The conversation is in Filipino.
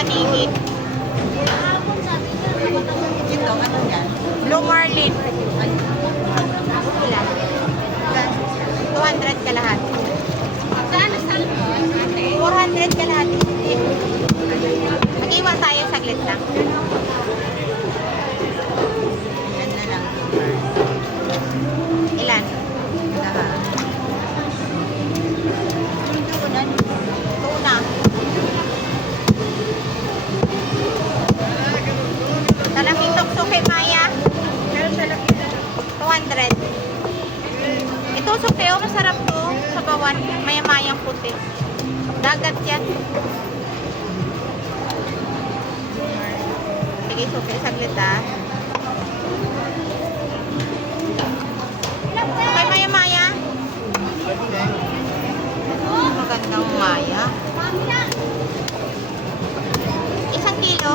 taningit. Ito, ano yan? Blue marlin. Ilan? 200 kalahati. Saan? Saan? 400 kalahati. Mag-iwan tayo saglit lang. Yan na lang. Ilan? Tuna. Talaking tukso kay Maya. 200. Ito sukeo, masarap to. Sa bawan, maya-mayang puti. Dagat yan. Sige, suke, saglit ah. Okay, maya-maya. Magandang maya. 1 kilo.